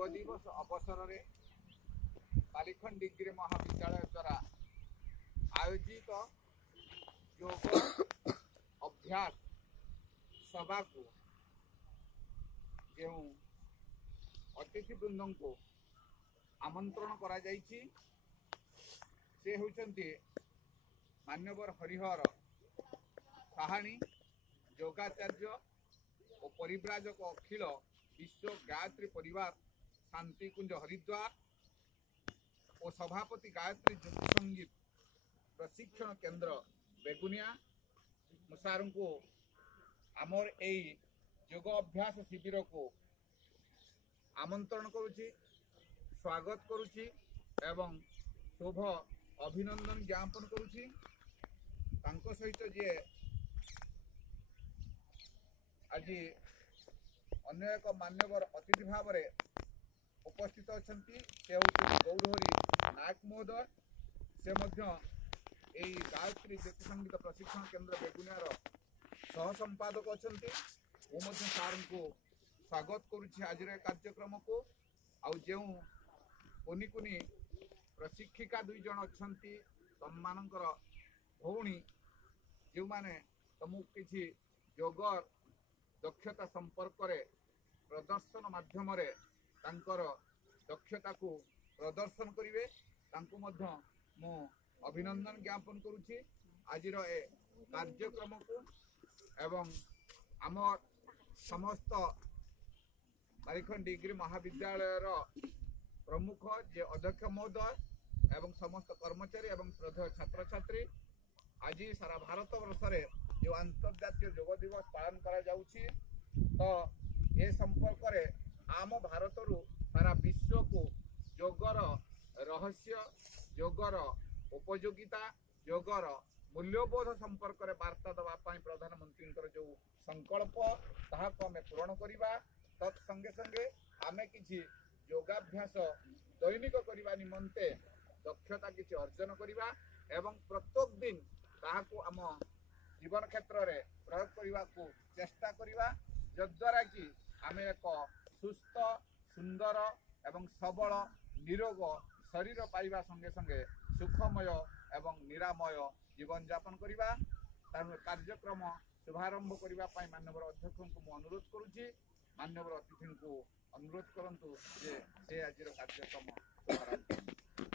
যোগ দিবস অবসরের বালিখଣ୍ଡ ডিগ্রি মহাবিদ্যালয় দ্বারা आयोजित योग अभ्यास सभा को जो अतिथिवृंद को आमंत्रण करा जाइछि से होइछन्ति मान्यवर हरिहर साहानी योगाचार्य और परिव्राजक अखिल विश्व गायत्री परिवार शांतिकुंज हरिद्वार और सभापति गायत्री ज्योति संगीत प्रशिक्षण केंद्र बेगुनिया मुसार को आमर ए योग अभ्यास शिविर को आमंत्रण करुछि स्वागत करुछि एवं शुभ अभिनंदन ज्ञापन करुछि। तांको सहित जे आज अन्य एक मान्यवर अतिथि भाव में उपस्थित अछंती से गौरहरी नायक महोदय से मध्य यही गायत्री ज्योति संगीत प्रशिक्षण केंद्र बेगुनियार सह संपादक अच्छा सार को स्वागत करुच्छे आज कार्यक्रम को आउ जो कुनी कुनी प्रशिक्षिका दुई जन अच्छा तुम मानकर भौणी जो मैंने तुमको किसी योग दक्षता संपर्क प्रदर्शन माध्यम दक्षता को प्रदर्शन करेंगे मु अभिनंदन ज्ञापन करुछि आज ए कार्यक्रम को एवं आम समस्त बालिखंड डिग्री महाविद्यालय प्रमुख जे अध्यक्ष महोदय एवं समस्त कर्मचारी एवं श्रद्धेय छात्र छात्री आज सारा भारत वर्ष में जो अंतर्जातीय योग दिवस पालन करा जाउछि तो ए संपर्क रे आम भारत रु सारा विश्व को योगर रहस्य योगर उपयोगिता योगर मूल्यबोध संपर्क में वार्ता देवाई प्रधानमंत्री जो संकल्प ताहाको आमे पूरण करिबा तत्संगे संगे आमे किछि योगाभ्यास दैनिक करिबा निमंते दक्षता किछि अर्जन करिबा एवं प्रत्येक दिन ताहाको आम जीवन क्षेत्र में प्रयोग करिबा को चेष्टा करिबा जद्वारा कि आमे एक सुस्थ सुंदर एवं सबल निरोग शरीर पाइबा संगे संगे सुखमय एवं निरामय जीवन यापन करिबा कार्यक्रम शुभारंभ करने माननीय अध्यक्ष को अनुरोध करुच्ची माननीय अतिथि को अनुरोध करंतु जे से आज कार्यक्रम शुभारंभ।